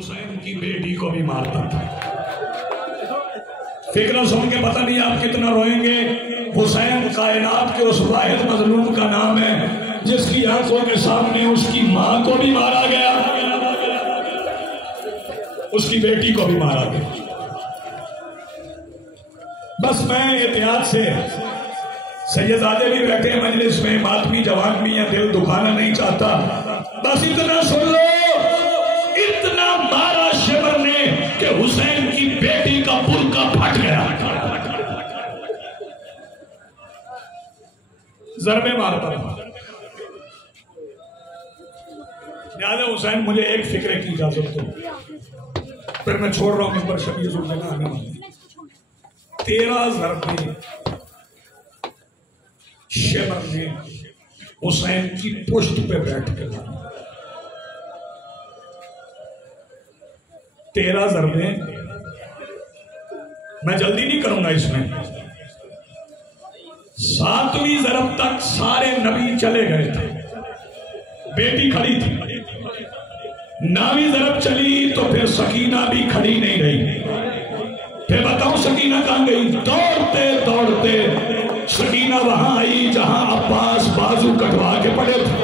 हुसैन की बेटी को भी मारता था। फिक्र सुन के पता नहीं आप कितना रोएंगे। हुसैन कायनात के उस वाहिद मजलूम का नाम है जिसकी आंखों के सामने उसकी मां को भी मारा गया, उसकी बेटी को भी मारा गया। बस मैं एहतियात से, सैयदादे भी बैठे मजलिस में, मातमी जवान भी या दिल दुखाना नहीं चाहता, बस इतना सुन लो, इतना मारा शेबर ने कि हुसैन की बेटी का बुर्का फट गया। जरबे मारता था। याद है हुसैन, मुझे एक फिक्र की इजाजत दो, फिर मैं छोड़ रहा हूं इस पर शबीर जगह आने वाली। 13 जरबे शेबर ने हुसैन की पुश्त पे बैठ के मारा। 13 जरबे। मैं जल्दी नहीं करूंगा इसमें। 7वीं जरब तक सारे नबी चले गए थे, बेटी खड़ी थी। 9वीं जरब चली तो फिर सकीना भी खड़ी नहीं रही। फिर बताओ सकीना कहां गई? दौड़ते दौड़ते सकीना वहां आई जहां अब्बास बाजू कटवा के पड़े थे।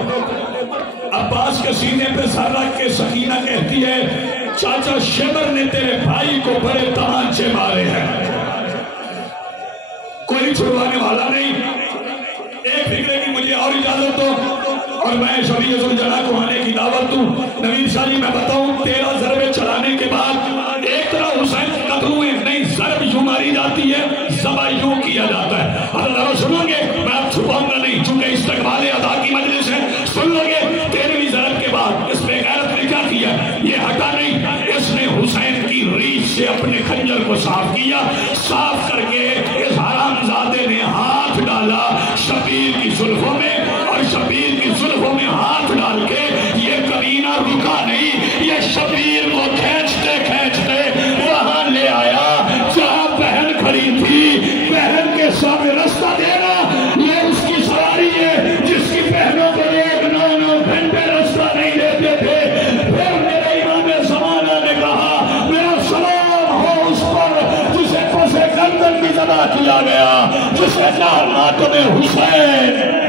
अब्बास के सीने पे सर रख के सकीना कहती है, चाचा शेबर ने तेरे भाई को बड़े तमांचे मारे हैं, कोई छुड़वाने वाला नहीं। एक फिक्रे की मुझे और इजाजत दो और मैं शबीर जना को आने की दावत दूं। नवीन शाही मैं बताऊं, 13 जरबे चलाने के बाद एक तरह हुसैन कत्ल हुए नहीं, जरब यूं मारी जाती है, ज़बह यूं किया जाता है। अगर सुनोगे, मैं आप छुपाऊंगा नहीं, चूंकि इस्तकबाल अदा की मजलिस है। सुन लोगे 13वीं जरब के बाद इसमें गैरत ने क्या किया? ये हटा नहीं, इसने हुसैन की रीछ से अपने खंजर को साफ किया। साफ करके इस हरामजादे ने हाथ डाला शबीर की जुल्फों में, और शबीर की जुल्फों में हाथ डाल के ये कमीना रुका नहीं, ये शबीर को खींचते खींचते वहां ले आया जहां बहन खड़ी थी। बहन के सामने रास्ता देना, ये उसकी सवारी है जिसकी बहनों को लोग 9-9 घंटे रास्ता नहीं देते थे। फिर मेरे इमाम ज़माना ने कहा, मेरा सलाम हो उस पर जिसे फसे गर्दन भी ज़बह किया गया, जिसे नाम मातम हुसैन